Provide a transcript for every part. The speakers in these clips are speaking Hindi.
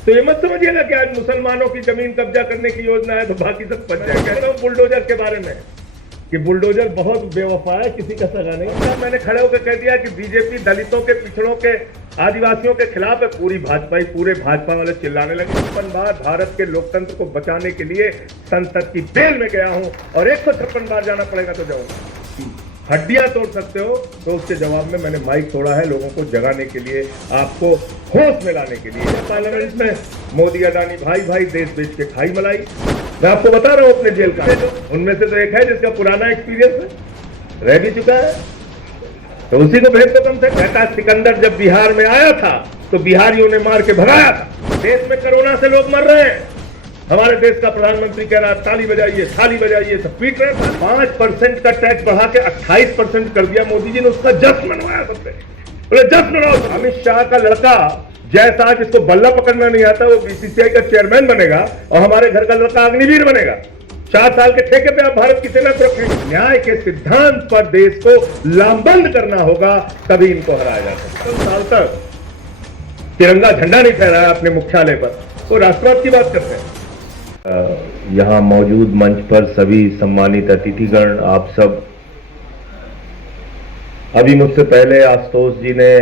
तो ये मत समझिएगा कि आज मुसलमानों की जमीन कब्जा करने की योजना है तो बाकी सब बच जाए। कहता हूँ बुलडोजर के बारे में कि बुलडोजर बहुत बेवफा है, किसी का सगा नहीं। मैंने खड़े होकर कह दिया कि बीजेपी दलितों के, पिछड़ों के, आदिवासियों के खिलाफ है। पूरी भाजपा ही, पूरे भाजपा वाले चिल्लाने लगे। 56 बार भारत के लोकतंत्र को बचाने के लिए संसद की बेल में गया हूं और 156 बार जाना पड़ेगा तो जाऊंगा। हड्डियां तोड़ सकते हो तो उसके जवाब में मैंने माइक तोड़ा है, लोगों को जगाने के लिए, आपको होश में लाने के लिए। पार्लियामेंट में मोदी अडानी भाई भाई देश बेच के खाई मलाई। मैं आपको बता रहा हूं अपने जेल का, उनमें से तो एक है जिसका पुराना एक्सपीरियंस रह भी चुका है, तो उसी को भेज दो कम से। कहता सिकंदर जब बिहार में आया था तो बिहारियों ने मार के भगाया था। देश में कोरोना से लोग मर रहे हैं, हमारे देश का प्रधानमंत्री कह रहा है ताली बजाइए, थाली बजाइए, सब पीट रहे हैं। 5% का टैक्स बढ़ा के 28% कर दिया मोदी जी ने, उसका जश्न मनवाया सबसे। बोले जश्न मनाओ। अमित शाह का लड़का जैसा, जिसको बल्ला पकड़ना नहीं आता, वो बीसीसीआई का चेयरमैन बनेगा और हमारे घर का लड़का अग्निवीर बनेगा। 4 साल के ठेके पे आप भारत की सेना को रखेंगे। न्याय के सिद्धांत पर देश को लामबंद करना होगा, तभी इनको हराया जा सकता है। 2 साल तक तिरंगा झंडा नहीं फहराया अपने मुख्यालय पर, वो राष्ट्रवाद की बात करते हैं। यहाँ मौजूद मंच पर सभी सम्मानित अतिथिगण, आप सब, अभी मुझसे पहले आशुतोष जी ने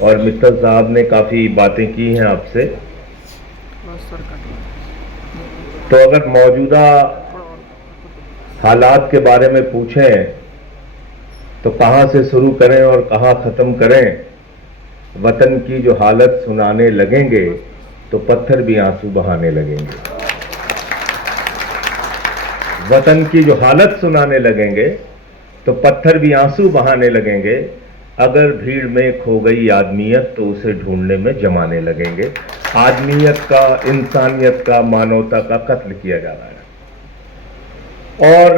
और मित्तल साहब ने काफी बातें की हैं आपसे, तो अगर मौजूदा हालात के बारे में पूछें तो कहां से शुरू करें और कहां खत्म करें। वतन की जो हालत सुनाने लगेंगे तो पत्थर भी आंसू बहाने लगेंगे। वतन की जो हालत सुनाने लगेंगे तो पत्थर भी आंसू बहाने लगेंगे। अगर भीड़ में खो गई आदमियत तो उसे ढूंढने में जमाने लगेंगे। आदमियत का, इंसानियत का, मानवता का कत्ल किया जा रहा है। और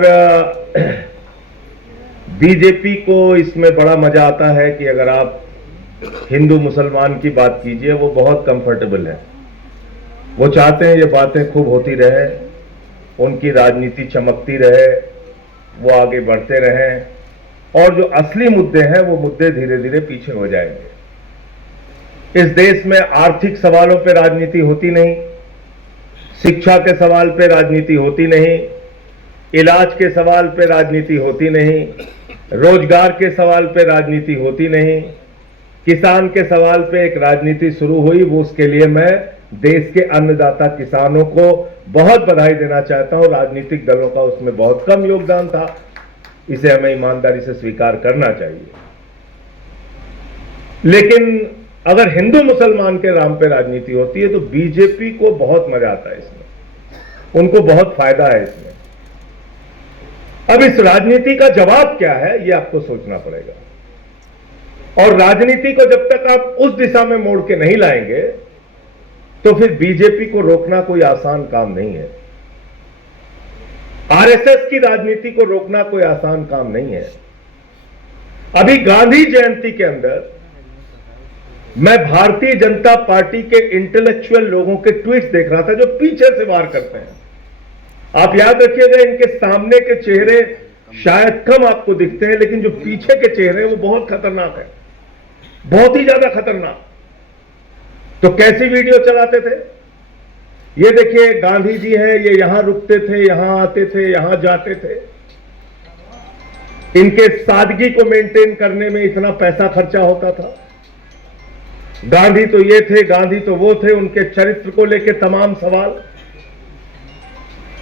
बीजेपी को इसमें बड़ा मजा आता है कि अगर आप हिंदू मुसलमान की बात कीजिए, वो बहुत कंफर्टेबल है। वो चाहते हैं ये बातें खूब होती रहे, उनकी राजनीति चमकती रहे, वो आगे बढ़ते रहें, और जो असली मुद्दे हैं वो मुद्दे धीरे धीरे पीछे हो जाएंगे। इस देश में आर्थिक सवालों पे राजनीति होती नहीं, शिक्षा के सवाल पे राजनीति होती नहीं, इलाज के सवाल पे राजनीति होती नहीं, रोजगार के सवाल पे राजनीति होती नहीं। किसान के सवाल पे एक राजनीति शुरू हुई, वो उसके लिए मैं देश के अन्नदाता किसानों को बहुत बधाई देना चाहता हूं। राजनीतिक दलों का उसमें बहुत कम योगदान था, इसे हमें ईमानदारी से स्वीकार करना चाहिए। लेकिन अगर हिंदू मुसलमान के नाम पे राजनीति होती है तो बीजेपी को बहुत मजा आता है इसमें, उनको बहुत फायदा है इसमें। अब इस राजनीति का जवाब क्या है, यह आपको सोचना पड़ेगा। और राजनीति को जब तक आप उस दिशा में मोड़ के नहीं लाएंगे तो फिर बीजेपी को रोकना कोई आसान काम नहीं है। आरएसएस की राजनीति को रोकना कोई आसान काम नहीं है। अभी गांधी जयंती के अंदर मैं भारतीय जनता पार्टी के इंटेलेक्चुअल लोगों के ट्वीट्स देख रहा था जो पीछे से वार करते हैं। आप याद रखिएगा, इनके सामने के चेहरे शायद कम आपको दिखते हैं, लेकिन जो पीछे के चेहरे वो बहुत खतरनाक है, बहुत ही ज्यादा खतरनाक। तो कैसी वीडियो चलाते थे ये देखिए, गांधी जी हैं, ये यहां रुकते थे, यहां आते थे, यहां जाते थे। इनके सादगी को मेंटेन करने में इतना पैसा खर्चा होता था। गांधी तो ये थे, गांधी तो वो थे, उनके चरित्र को लेकर तमाम सवाल।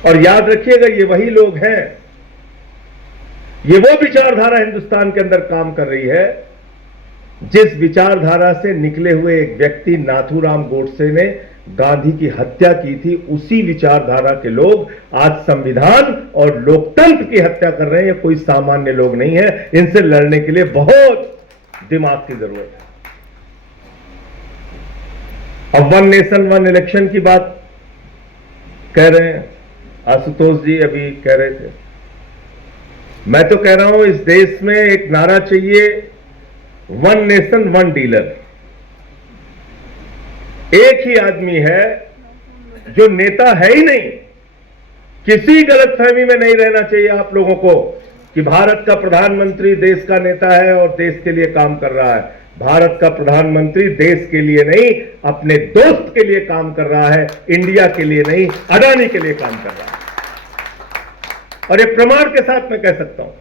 और याद रखिएगा, ये वही लोग हैं, ये वो विचारधारा हिंदुस्तान के अंदर काम कर रही है जिस विचारधारा से निकले हुए एक व्यक्ति नाथूराम गोडसे ने गांधी की हत्या की थी। उसी विचारधारा के लोग आज संविधान और लोकतंत्र की हत्या कर रहे हैं। ये कोई सामान्य लोग नहीं है, इनसे लड़ने के लिए बहुत दिमाग की जरूरत है। अब 1 नेशन 1 इलेक्शन की बात कह रहे हैं, आशुतोष जी अभी कह रहे थे। मैं तो कह रहा हूं इस देश में एक नारा चाहिए, 1 नेशन 1 डीलर। एक ही आदमी है जो नेता है ही नहीं। किसी गलतफहमी में नहीं रहना चाहिए आप लोगों को कि भारत का प्रधानमंत्री देश का नेता है और देश के लिए काम कर रहा है। भारत का प्रधानमंत्री देश के लिए नहीं, अपने दोस्त के लिए काम कर रहा है, इंडिया के लिए नहीं, अडानी के लिए काम कर रहा है। और ये प्रमाण के साथ मैं कह सकता हूं,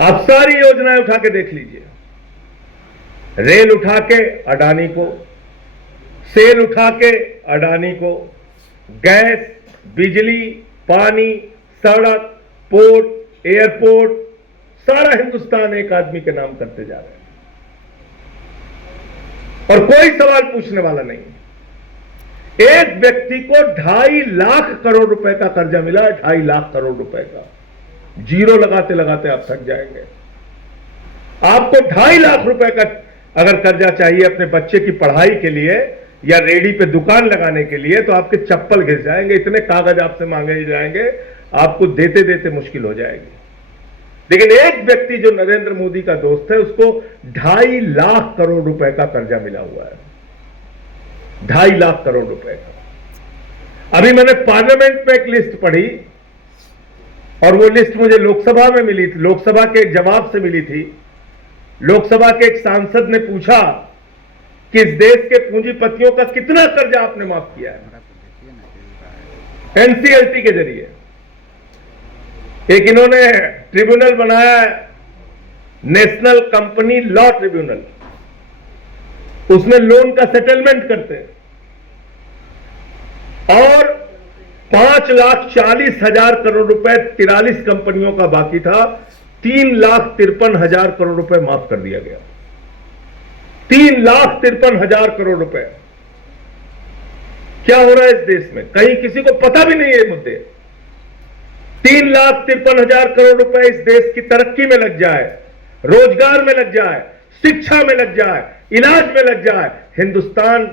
आप सारी योजनाएं उठा के देख लीजिए। रेल उठा के अडानी को, सेल उठा के अडानी को, गैस, बिजली, पानी, सड़क, पोर्ट, एयरपोर्ट, सारा हिंदुस्तान एक आदमी के नाम करते जा रहे हैं और कोई सवाल पूछने वाला नहीं। एक व्यक्ति को 2.5 लाख करोड़ रुपए का कर्जा मिला है, 2.5 लाख करोड़ रुपए का। जीरो लगाते लगाते आप थक जाएंगे। आपको 2.5 लाख रुपए का अगर कर्जा चाहिए अपने बच्चे की पढ़ाई के लिए या रेडी पे दुकान लगाने के लिए, तो आपके चप्पल घिस जाएंगे, इतने कागज आपसे मांगे जाएंगे, आपको देते देते मुश्किल हो जाएगी। लेकिन एक व्यक्ति जो नरेंद्र मोदी का दोस्त है, उसको 2.5 लाख करोड़ रुपए का कर्जा मिला हुआ है, 2.5 लाख करोड़ रुपए का। अभी मैंने पार्लियामेंट में एक लिस्ट पढ़ी और वो लिस्ट मुझे लोकसभा में मिली थी, लोकसभा के एक जवाब से मिली थी। लोकसभा के एक सांसद ने पूछा कि इस देश के पूंजीपतियों का कितना कर्जा आपने माफ किया है एनसीएलटी के जरिए। एक इन्होंने ट्रिब्यूनल बनाया है, नेशनल कंपनी लॉ ट्रिब्यूनल, उसमें लोन का सेटलमेंट करते हैं और 5,40,000 करोड़ रुपए 43 कंपनियों का बाकी था, 3,53,000 करोड़ रुपए माफ कर दिया गया। 3,53,000 करोड़ रुपए। क्या हो रहा है इस देश में? कहीं किसी को पता भी नहीं है ये मुद्दे। 3,53,000 करोड़ रुपए इस देश की तरक्की में लग जाए, रोजगार में लग जाए, शिक्षा में लग जाए, इलाज में लग जाए, हिंदुस्तान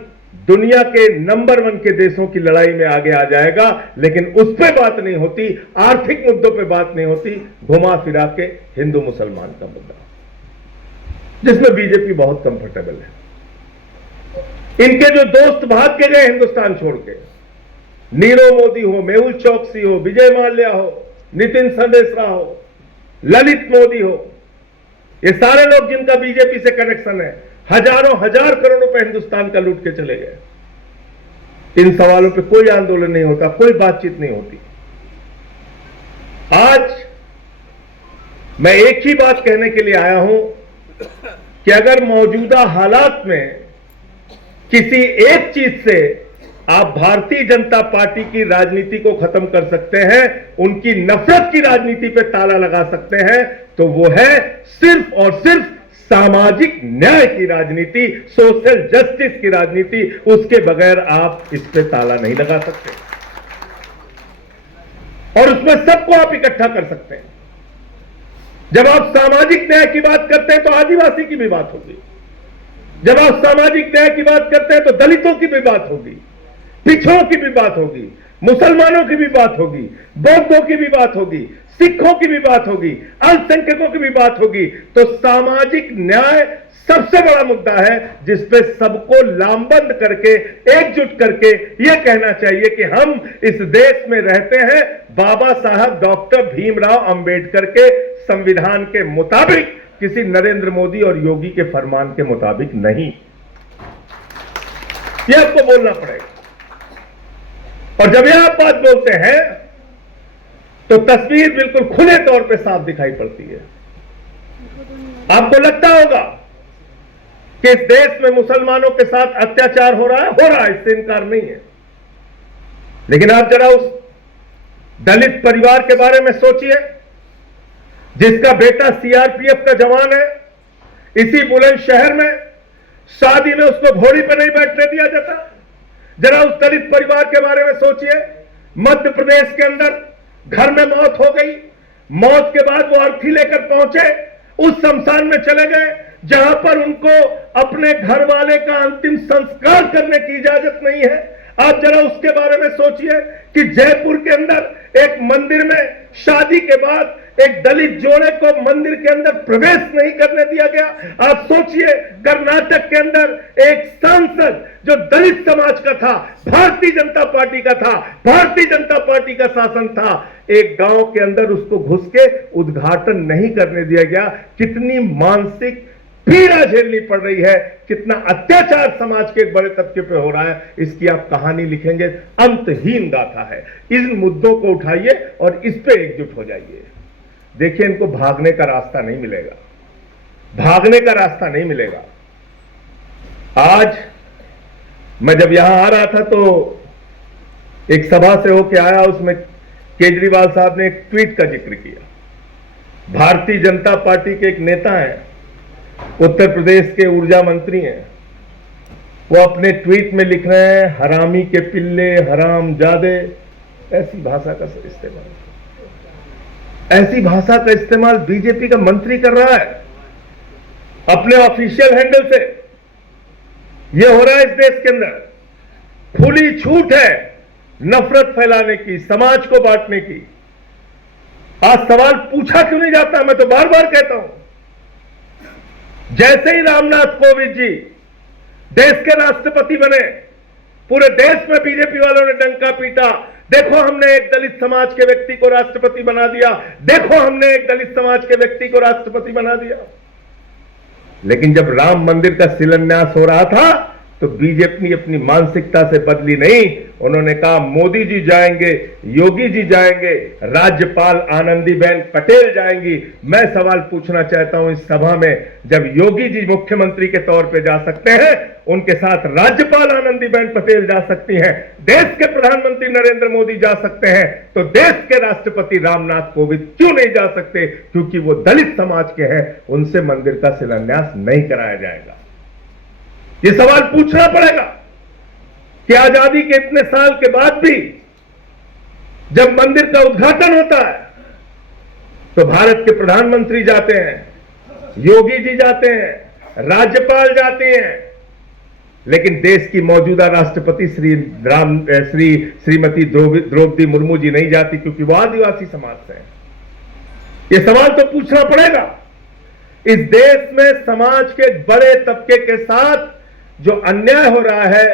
दुनिया के नंबर 1 के देशों की लड़ाई में आगे आ जाएगा। लेकिन उस पे बात नहीं होती, आर्थिक मुद्दों पे बात नहीं होती, घुमा फिरा के हिंदू मुसलमान का मुद्दा, जिसमें बीजेपी बहुत कंफर्टेबल है। इनके जो दोस्त भाग के गए हिंदुस्तान छोड़ के, नीरव मोदी हो, मेहुल चौकसी हो, विजय माल्या हो, नितिन संदेशरा हो, ललित मोदी हो, ये सारे लोग जिनका बीजेपी से कनेक्शन है, हजारों हजार करोड़ रुपए हिंदुस्तान का लूट के चले गए। इन सवालों पे कोई आंदोलन नहीं होता, कोई बातचीत नहीं होती। आज मैं एक ही बात कहने के लिए आया हूं कि अगर मौजूदा हालात में किसी एक चीज से आप भारतीय जनता पार्टी की राजनीति को खत्म कर सकते हैं, उनकी नफरत की राजनीति पे ताला लगा सकते हैं, तो वो है सिर्फ और सिर्फ सामाजिक न्याय की राजनीति, सोशल जस्टिस की राजनीति। उसके बगैर आप इस पे ताला नहीं लगा सकते और उसमें सबको आप इकट्ठा कर सकते हैं। जब आप सामाजिक न्याय की बात करते हैं तो आदिवासी की भी बात होगी, जब आप सामाजिक न्याय की बात करते हैं तो दलितों की भी बात होगी, पिछड़ों की भी बात होगी, मुसलमानों की भी बात होगी, बौद्धों की भी बात होगी, सिखों की भी बात होगी, अल्पसंख्यकों की भी बात होगी। तो सामाजिक न्याय सबसे बड़ा मुद्दा है जिस पे सबको लामबंद करके, एकजुट करके यह कहना चाहिए कि हम इस देश में रहते हैं बाबा साहब डॉक्टर भीमराव अंबेडकर के संविधान के मुताबिक, किसी नरेंद्र मोदी और योगी के फरमान के मुताबिक नहीं। यह आपको बोलना पड़ेगा। और जब यह आप बात बोलते हैं तो तस्वीर बिल्कुल खुले तौर पे साफ दिखाई पड़ती है। आपको लगता होगा कि इस देश में मुसलमानों के साथ अत्याचार हो रहा है, इससे इनकार नहीं है। लेकिन आप जरा उस दलित परिवार के बारे में सोचिए जिसका बेटा सीआरपीएफ का जवान है। इसी बुलंदशहर में शादी में उसको घोड़ी पर नहीं बैठने दिया जाता। जरा उस दलित परिवार के बारे में सोचिए। मध्य प्रदेश के अंदर घर में मौत हो गई, मौत के बाद वो अर्थी लेकर पहुंचे, उस शमशान में चले गए जहां पर उनको अपने घर वाले का अंतिम संस्कार करने की इजाजत नहीं है। आप जरा उसके बारे में सोचिए कि जयपुर के अंदर एक मंदिर में शादी के बाद एक दलित जोड़े को मंदिर के अंदर प्रवेश नहीं करने दिया गया। आप सोचिए कर्नाटक के अंदर एक सांसद जो दलित समाज का था, भारतीय जनता पार्टी का था, भारतीय जनता पार्टी का शासन था, एक गांव के अंदर उसको घुस के उद्घाटन नहीं करने दिया गया। कितनी मानसिक पीड़ा झेलनी पड़ रही है, कितना अत्याचार समाज के एक बड़े तबके पे हो रहा है, इसकी आप कहानी लिखेंगे, अंतहीन गाथा है। इन मुद्दों को उठाइए और इस पे एकजुट हो जाइए। देखिए, इनको भागने का रास्ता नहीं मिलेगा, भागने का रास्ता नहीं मिलेगा। आज मैं जब यहां आ रहा था तो एक सभा से होके आया, उसमें केजरीवाल साहब ने एक ट्वीट का जिक्र किया। भारतीय जनता पार्टी के एक नेता हैं, उत्तर प्रदेश के ऊर्जा मंत्री हैं, वो अपने ट्वीट में लिख रहे हैं, हरामी के पिल्ले, हरामजादे, ऐसी भाषा का इस्तेमाल, ऐसी भाषा का इस्तेमाल बीजेपी का मंत्री कर रहा है अपने ऑफिशियल हैंडल से। यह हो रहा है इस देश के अंदर। खुली छूट है नफरत फैलाने की, समाज को बांटने की। आज सवाल पूछा क्यों नहीं जाता? मैं तो बार बार कहता हूं, जैसे ही रामनाथ कोविंद जी देश के राष्ट्रपति बने, पूरे देश में बीजेपी वालों ने डंका पीटा, देखो हमने एक दलित समाज के व्यक्ति को राष्ट्रपति बना दिया, देखो हमने एक दलित समाज के व्यक्ति को राष्ट्रपति बना दिया। लेकिन जब राम मंदिर का शिलान्यास हो रहा था तो बीजेपी अपनी मानसिकता से बदली नहीं। उन्होंने कहा मोदी जी जाएंगे, योगी जी जाएंगे, राज्यपाल आनंदीबेन पटेल जाएंगी। मैं सवाल पूछना चाहता हूं इस सभा में, जब योगी जी मुख्यमंत्री के तौर पे जा सकते हैं, उनके साथ राज्यपाल आनंदीबेन पटेल जा सकती हैं, देश के प्रधानमंत्री नरेंद्र मोदी जा सकते हैं, तो देश के राष्ट्रपति रामनाथ कोविंद क्यों नहीं जा सकते? क्योंकि वो दलित समाज के हैं, उनसे मंदिर का शिलान्यास नहीं कराया जाएगा। ये सवाल पूछना पड़ेगा कि आजादी के इतने साल के बाद भी जब मंदिर का उद्घाटन होता है तो भारत के प्रधानमंत्री जाते हैं, योगी जी जाते हैं, राज्यपाल जाते हैं, लेकिन देश की मौजूदा राष्ट्रपति श्रीमती द्रौपदी मुर्मू जी नहीं जाती, क्योंकि वो आदिवासी समाज से हैं। ये सवाल तो पूछना पड़ेगा। इस देश में समाज के बड़े तबके के साथ जो अन्याय हो रहा है,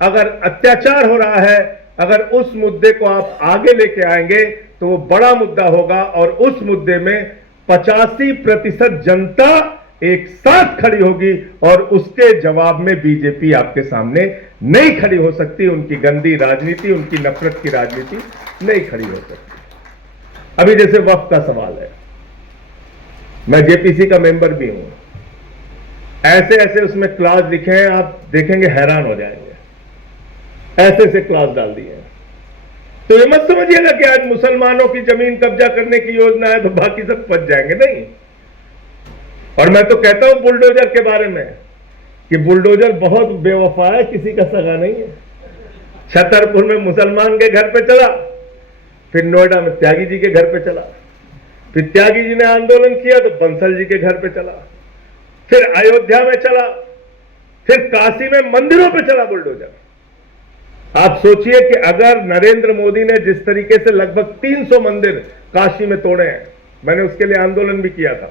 अगर अत्याचार हो रहा है, अगर उस मुद्दे को आप आगे लेके आएंगे तो वो बड़ा मुद्दा होगा, और उस मुद्दे में 85% जनता एक साथ खड़ी होगी, और उसके जवाब में बीजेपी आपके सामने नहीं खड़ी हो सकती। उनकी गंदी राजनीति, उनकी नफरत की राजनीति नहीं खड़ी हो सकती। अभी जैसे वक्फ का सवाल है, मैं जेपीसी का मेंबर भी हूं, ऐसे ऐसे उसमें क्लास लिखे हैं, आप देखेंगे हैरान हो जाएंगे। ऐसे ऐसे क्लास डाल दिए हैं। तो ये मत समझिएगा कि आज मुसलमानों की जमीन कब्जा करने की योजना है तो बाकी सब बच जाएंगे, नहीं। और मैं तो कहता हूं बुलडोजर के बारे में कि बुलडोजर बहुत बेवफा है, किसी का सगा नहीं है। छतरपुर में मुसलमान के घर पे चला, फिर नोएडा में त्यागी जी के घर पे चला, फिर त्यागी जी ने आंदोलन किया तो बंसल जी के घर पे चला, फिर अयोध्या में चला, फिर काशी में मंदिरों पे चला बुलडोजर। आप सोचिए कि अगर नरेंद्र मोदी ने जिस तरीके से लगभग 300 मंदिर काशी में तोड़े हैं, मैंने उसके लिए आंदोलन भी किया था,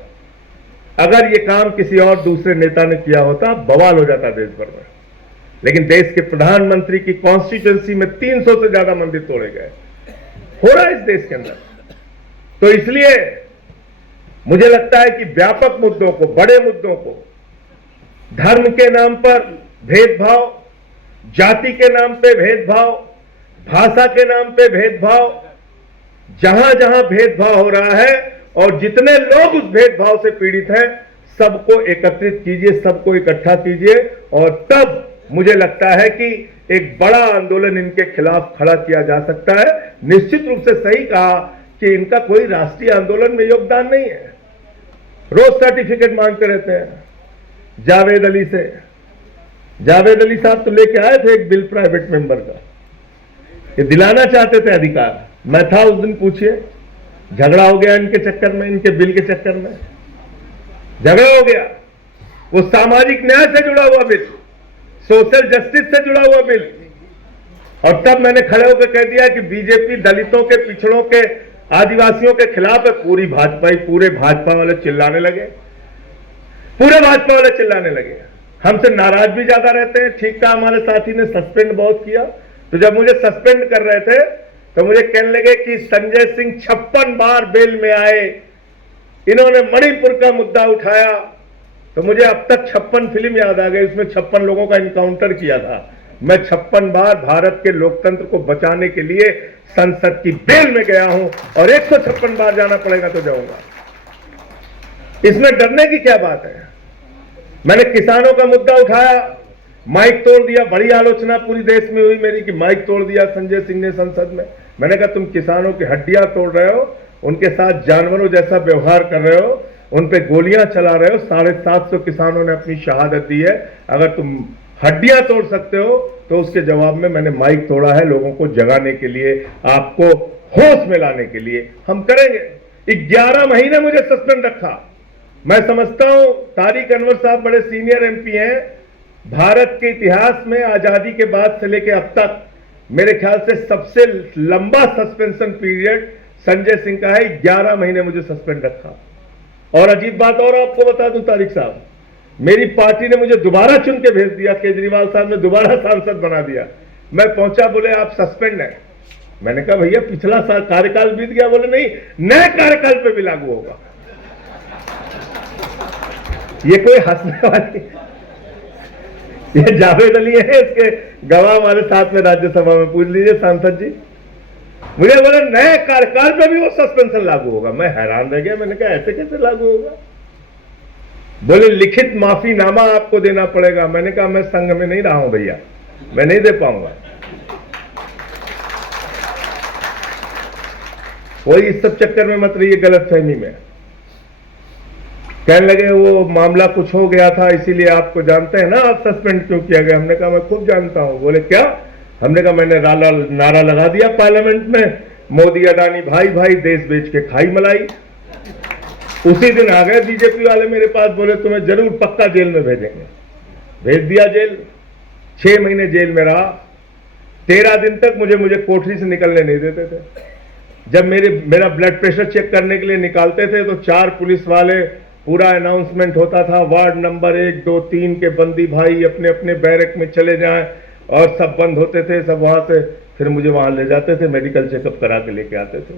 अगर ये काम किसी और दूसरे नेता ने किया होता बवाल हो जाता देश भर में। लेकिन देश के प्रधानमंत्री की कॉन्स्टिट्यूएंसी में 300 से ज्यादा मंदिर तोड़े गए। हो रहा है इस देश के अंदर। तो इसलिए मुझे लगता है कि व्यापक मुद्दों को, बड़े मुद्दों को, धर्म के नाम पर भेदभाव, जाति के नाम पे भेदभाव, भाषा के नाम पे भेदभाव, जहां जहां भेदभाव हो रहा है और जितने लोग उस भेदभाव से पीड़ित हैं, सबको एकत्रित कीजिए, सबको इकट्ठा कीजिए, और तब मुझे लगता है कि एक बड़ा आंदोलन इनके खिलाफ खड़ा किया जा सकता है। निश्चित रूप से सही कहा कि इनका कोई राष्ट्रीय आंदोलन में योगदान नहीं है। रोज सर्टिफिकेट मांगते रहते हैं जावेद अली से। जावेद अली साहब तो लेके आए थे एक बिल प्राइवेट मेंबर का, ये दिलाना चाहते थे अधिकार। मैं था उस दिन, पूछिए, झगड़ा हो गया इनके चक्कर में, इनके बिल के चक्कर में झगड़ा हो गया। वो सामाजिक न्याय से जुड़ा हुआ बिल, सोशल जस्टिस से जुड़ा हुआ बिल, और तब मैंने खड़े होकर कह दिया कि बीजेपी दलितों के, पिछड़ों के, आदिवासियों के खिलाफ है। पूरे भाजपा वाले चिल्लाने लगे, पूरे भाजपा वाले चिल्लाने लगे। हमसे नाराज भी ज्यादा रहते हैं। ठीक था, हमारे साथी ने सस्पेंड बहुत किया, तो जब मुझे सस्पेंड कर रहे थे तो मुझे कहने लगे कि संजय सिंह 56 बार बेल में आए, इन्होंने मणिपुर का मुद्दा उठाया, तो मुझे अब तक 56 फिल्म याद आ गई, उसमें 56 लोगों का इनकाउंटर किया था। मैं 56 बार भारत के लोकतंत्र को बचाने के लिए संसद की बेल में गया हूं और 156 बार जाना पड़ेगा तो जाऊंगा। इसमें डरने की क्या बात है? मैंने किसानों का मुद्दा उठाया, माइक तोड़ दिया। बड़ी आलोचना पूरी देश में हुई मेरी कि माइक तोड़ दिया संजय सिंह ने संसद में। मैंने कहा तुम किसानों की हड्डियां तोड़ रहे हो, उनके साथ जानवरों जैसा व्यवहार कर रहे हो, उन पे गोलियां चला रहे हो। 750 किसानों ने अपनी शहादत दी है। अगर तुम हड्डियां तोड़ सकते हो तो उसके जवाब में मैंने माइक तोड़ा है, लोगों को जगाने के लिए, आपको होश में लाने के लिए। हम करेंगे। 11 महीने मुझे सस्पेंड रखा। मैं समझता हूं तारिक अनवर साहब बड़े सीनियर एमपी हैं। भारत के इतिहास में आजादी के बाद से लेकर अब तक मेरे ख्याल से सबसे लंबा सस्पेंशन पीरियड संजय सिंह का है। 11 महीने मुझे सस्पेंड रखा। और अजीब बात और आपको बता दूं तारिक साहब, मेरी पार्टी ने मुझे दोबारा चुन के भेज दिया। केजरीवाल साहब ने दोबारा सांसद बना दिया। मैं पहुंचा, बोले आप सस्पेंड हैं। मैंने कहा भैया पिछला साल कार्यकाल बीत गया। बोले नहीं, नए कार्यकाल पे भी लागू होगा। ये कोई हंसने वाली, ये जावेद अली है, इसके गवाह हमारे साथ में राज्यसभा में, पूछ लीजिए सांसद जी। मुझे बोले नए कार्यकाल पे भी वो सस्पेंशन लागू होगा। मैं हैरान रह गया। मैंने कहा ऐसे कैसे लागू होगा? बोले लिखित माफीनामा आपको देना पड़ेगा। मैंने कहा मैं संघ में नहीं रहा हूं भैया, मैं नहीं दे पाऊंगा। कोई इस सब चक्कर में मत रहिए, गलतफहमी में। कहने लगे वो मामला कुछ हो गया था इसीलिए आपको जानते हैं ना, आप सस्पेंड क्यों किया गया? हमने कहा मैं खूब जानता हूं। बोले क्या? हमने कहा मैंने नारा लगा दिया पार्लियामेंट में, मोदी अडानी भाई भाई, देश बेच के खाई मलाई। उसी दिन आ गए बीजेपी वाले मेरे पास, बोले तुम्हें जरूर पक्का जेल में भेजेंगे। भेज दिया जेल। 6 महीने जेल में रहा। 13 दिन तक मुझे कोठरी से निकलने नहीं देते थे। जब मेरा ब्लड प्रेशर चेक करने के लिए निकालते थे तो 4 पुलिस वाले, पूरा अनाउंसमेंट होता था, वार्ड नंबर 1, 2, 3 के बंदी भाई अपने अपने बैरक में चले जाएं, और सब बंद होते थे। सब वहां से फिर मुझे वहां ले जाते थे, मेडिकल चेकअप करा के लेके आते थे।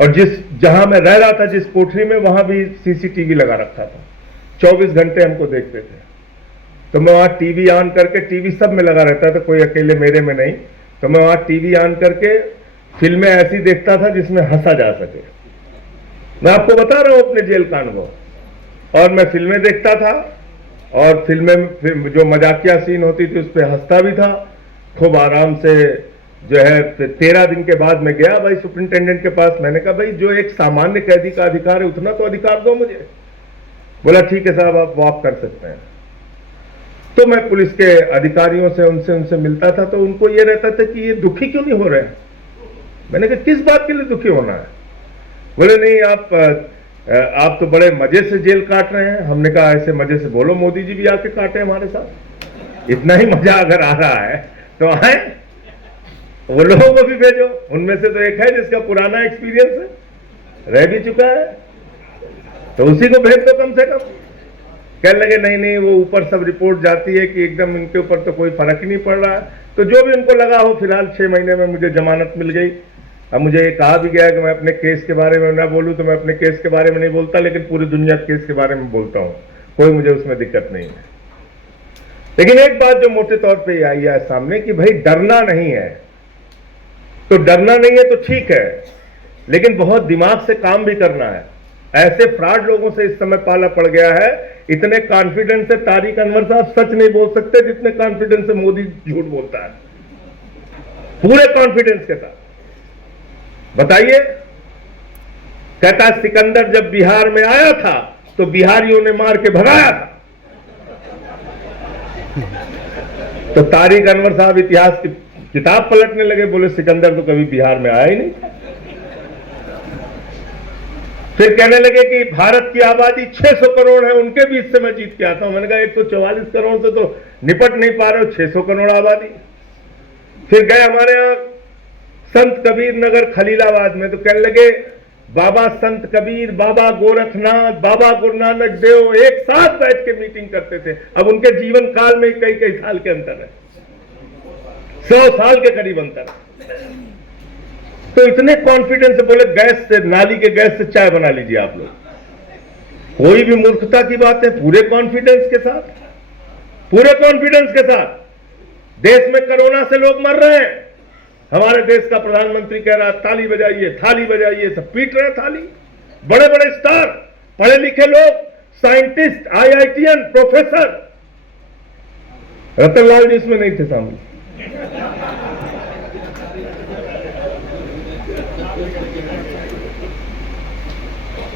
और जहां मैं रह रहा था, जिस कोठरी में, वहां भी सीसीटीवी लगा रखा था। 24 घंटे हमको देखते थे। तो मैं वहां टीवी ऑन करके, टीवी सब में लगा रहता था, कोई अकेले मेरे में नहीं। तो मैं वहां टीवी ऑन करके फिल्में ऐसी देखता था जिसमें हंसा जा सके। मैं आपको बता रहा हूं अपने जेल का अनुभव। और मैं फिल्में देखता था, और फिल्में जो मजाकिया सीन होती थी उस पर हंसता भी था खूब आराम से। जो है 13 दिन के बाद मैं गया भाई सुपरिंटेंडेंट के पास। मैंने कहा भाई जो एक सामान्य कैदी का अधिकार है उतना तो अधिकार दो मुझे। बोला ठीक है साहब, आप वॉक कर सकते हैं। तो मैं पुलिस के अधिकारियों से उनसे मिलता था, तो उनको ये रहता था कि ये दुखी क्यों नहीं हो रहे हैं। मैंने कहा किस बात के लिए दुखी होना है? बोले नहीं, आप तो बड़े मजे से जेल काट रहे हैं। हमने कहा ऐसे मजे से बोलो, मोदी जी भी आके काटे हमारे साथ। इतना ही मजा अगर आ रहा है तो आए, वो लोगों को भी भेजो। उनमें से तो एक है जिसका पुराना एक्सपीरियंस है, रह भी चुका है, तो उसी को भेज दो कम से कम। कहने लगे नहीं, वो ऊपर सब रिपोर्ट जाती है कि एकदम इनके ऊपर तो कोई फर्क ही नहीं पड़ रहा है। तो जो भी उनको लगा हो, फिलहाल 6 महीने में मुझे जमानत मिल गई। अब मुझे ये कहा भी गया कि मैं अपने केस के बारे में ना बोलूं, तो मैं अपने केस के बारे में नहीं बोलता, लेकिन पूरी दुनिया के केस के बारे में बोलता हूं। कोई मुझे उसमें दिक्कत नहीं है। लेकिन एक बात जो मोटे तौर पे आई है सामने कि भाई डरना नहीं है, तो डरना नहीं है तो ठीक है, लेकिन बहुत दिमाग से काम भी करना है। ऐसे फ्रॉड लोगों से इस समय पाला पड़ गया है। इतने कॉन्फिडेंस से तारिक अनवर साहब सच नहीं बोल सकते जितने कॉन्फिडेंस से मोदी झूठ बोलता है, पूरे कॉन्फिडेंस के साथ। बताइए, कहता सिकंदर जब बिहार में आया था तो बिहारियों ने मार के भगाया था। तो तारिक अनवर साहब इतिहास की किताब पलटने लगे, बोले सिकंदर तो कभी बिहार में आया ही नहीं। फिर कहने लगे कि भारत की आबादी 600 करोड़ है, उनके बीच से मैं जीत के आता हूं। मैंने कहा 144 करोड़ से तो निपट नहीं पा रहे हो, 600 करोड़ आबादी। फिर गए हमारे यहां संत कबीर नगर खलीलाबाद में, तो कहने लगे बाबा संत कबीर, बाबा गोरखनाथ, बाबा गुरु नानक देव एक साथ बैठ के मीटिंग करते थे। अब उनके जीवन काल में कई कई साल के अंतर है, 100 साल के करीब अंतर। तो इतने कॉन्फिडेंस से बोले गैस से, नाली के गैस से चाय बना लीजिए आप लोग। कोई भी मूर्खता की बात है, पूरे कॉन्फिडेंस के साथ देश में कोरोना से लोग मर रहे हैं, हमारे देश का प्रधानमंत्री कह रहा है ताली बजाइए, थाली बजाइए, सब पीट रहे हैं थाली। बड़े बड़े स्टार, पढ़े लिखे लोग, साइंटिस्ट, आईआईटीएन, प्रोफेसर, रतनलाल जी इसमें नहीं थे शामिल।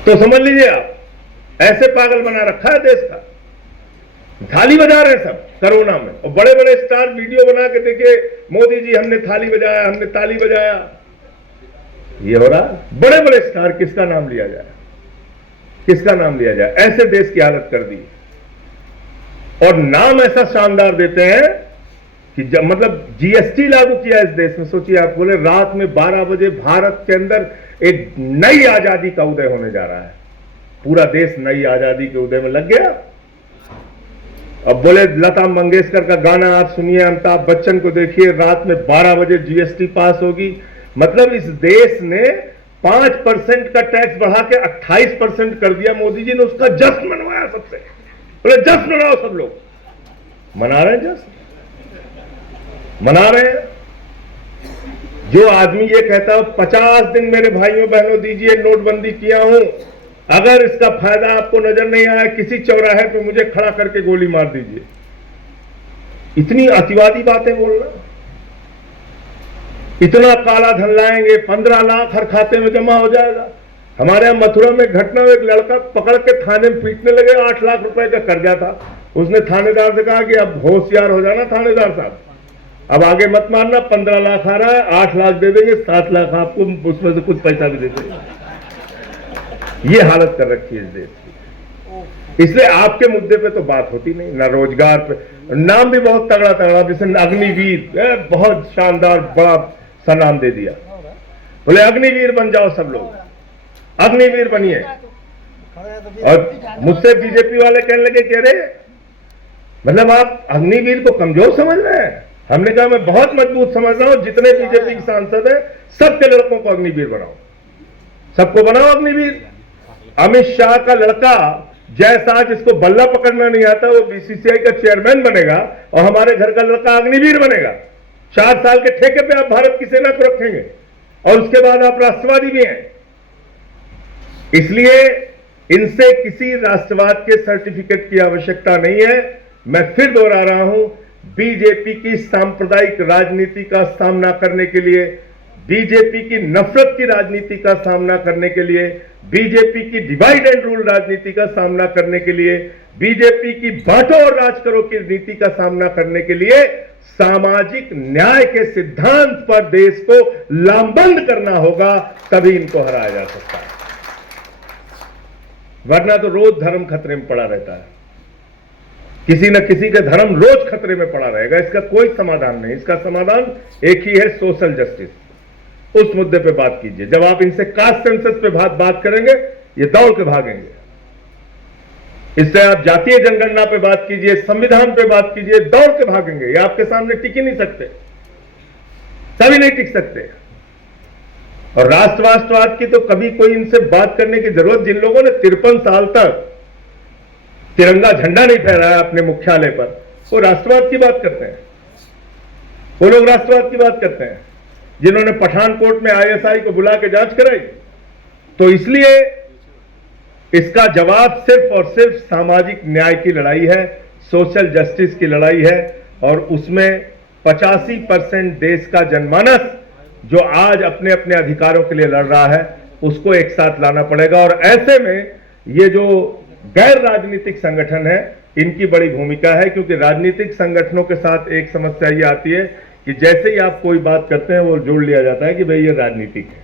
तो समझ लीजिए आप, ऐसे पागल बना रखा है देश का। थाली बजा रहे हैं सब कोरोना में, और बड़े बड़े स्टार वीडियो बना के देखिए, मोदी जी हमने थाली बजाया, हमने ताली बजाया, ये हो रहा। बड़े बड़े स्टार, किसका नाम लिया जाए, किसका नाम लिया जाए? ऐसे देश की हालत कर दी। और नाम ऐसा शानदार देते हैं कि जब मतलब जीएसटी लागू किया इस देश में, सोचिए आप, बोले रात में 12 बजे भारत के अंदर एक नई आजादी का उदय होने जा रहा है। पूरा देश नई आजादी के उदय में लग गया। अब बोले लता मंगेशकर का गाना आप सुनिए, अमिताभ बच्चन को देखिए, रात में 12 बजे जीएसटी पास होगी। मतलब इस देश ने 5% का टैक्स बढ़ा के 28% कर दिया। मोदी जी ने उसका जश्न मनवाया सबसे। बोले जश्न मनाओ, सब लोग मना रहे हैं, जश्न मना रहे हैं। जो आदमी ये कहता है 50 दिन मेरे भाइयों बहनों दीजिए, नोटबंदी किया हूं, अगर इसका फायदा आपको नजर नहीं आया, किसी चौराहे पे मुझे खड़ा करके गोली मार दीजिए। इतनी अतिवादी बातें बोलना। इतना काला धन लाएंगे, 15 लाख हर खाते में जमा हो जाएगा। हमारे यहां मथुरा में घटना में एक लड़का पकड़ के थाने में पीटने लगे, 8 लाख रुपए का कर्जा था। उसने थानेदार से कहा कि अब होशियार हो जाना थानेदार साहब, अब आगे मत मारना, 15 लाख आ रहा है, 8 लाख दे देंगे, 7 लाख आपको, उसमें से कुछ पैसा भी दे देंगे। ये हालत कर रखी है इस देश की। इसलिए आपके मुद्दे पे तो बात होती नहीं, ना रोजगार पे। नाम भी बहुत तगड़ा तगड़ा, जैसे अग्निवीर, बहुत शानदार बड़ा सा नाम दे दिया। बोले अग्निवीर बन जाओ सब लोग, अग्निवीर बनिए। और मुझसे बीजेपी वाले कहने लगे, कह रहे मतलब आप अग्निवीर को कमजोर समझ रहे हैं। हमने कहा मैं बहुत मजबूत समझ रहा हूं, जितने बीजेपी के सांसद हैं सबके लड़कों को अग्निवीर बनाओ, सबको बनाओ अग्निवीर। अमित शाह का लड़का जैसा, जिसको बल्ला पकड़ना नहीं आता, वो बीसीसीआई का चेयरमैन बनेगा, और हमारे घर का लड़का अग्निवीर बनेगा। 4 साल के ठेके पे आप भारत की सेना को रखेंगे, और उसके बाद आप राष्ट्रवादी भी हैं। इसलिए इनसे किसी राष्ट्रवाद के सर्टिफिकेट की आवश्यकता नहीं है। मैं फिर दोहरा रहा हूं, बीजेपी की सांप्रदायिक राजनीति का सामना करने के लिए, बीजेपी की नफरत की राजनीति का सामना करने के लिए, बीजेपी की डिवाइड एंड रूल राजनीति का सामना करने के लिए, बीजेपी की बांटो और राज करो की नीति का सामना करने के लिए सामाजिक न्याय के सिद्धांत पर देश को लामबंद करना होगा, तभी इनको हराया जा सकता है। वरना तो रोज धर्म खतरे में पड़ा रहता है, किसी न किसी का धर्म रोज खतरे में पड़ा रहेगा। इसका कोई समाधान नहीं। इसका समाधान एक ही है, सोशल जस्टिस। उस मुद्दे पे बात कीजिए। जब आप इनसे कास्ट सेंसस पे बात करेंगे, ये दौड़ के भागेंगे। इससे आप जातीय जनगणना पे बात कीजिए, संविधान पे बात कीजिए, दौड़ के भागेंगे। ये आपके सामने टिक ही नहीं सकते, कभी नहीं टिक सकते। और राष्ट्रवाद की तो कभी कोई इनसे बात करने की जरूरत, जिन लोगों ने 53 साल तक तिरंगा झंडा नहीं फहराया अपने मुख्यालय पर, वो राष्ट्रवाद की बात करते हैं। वो लोग राष्ट्रवाद की बात करते हैं जिन्होंने पठानकोट में आईएसआई को बुला के जांच कराई। तो इसलिए इसका जवाब सिर्फ और सिर्फ सामाजिक न्याय की लड़ाई है, सोशल जस्टिस की लड़ाई है। और उसमें 85% देश का जनमानस जो आज अपने अपने अधिकारों के लिए लड़ रहा है, उसको एक साथ लाना पड़ेगा। और ऐसे में ये जो गैर राजनीतिक संगठन है, इनकी बड़ी भूमिका है, क्योंकि राजनीतिक संगठनों के साथ एक समस्या ये आती है कि जैसे ही आप कोई बात करते हैं, वो जोड़ लिया जाता है कि भाई ये राजनीतिक है।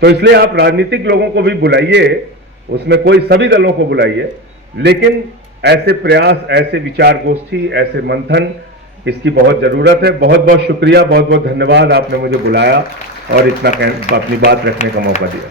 तो इसलिए आप राजनीतिक लोगों को भी बुलाइए, उसमें कोई सभी दलों को बुलाइए, लेकिन ऐसे प्रयास, ऐसे विचार गोष्ठी, ऐसे मंथन, इसकी बहुत जरूरत है। बहुत बहुत शुक्रिया, बहुत बहुत धन्यवाद, आपने मुझे बुलाया और इतना अपनी बात रखने का मौका दिया।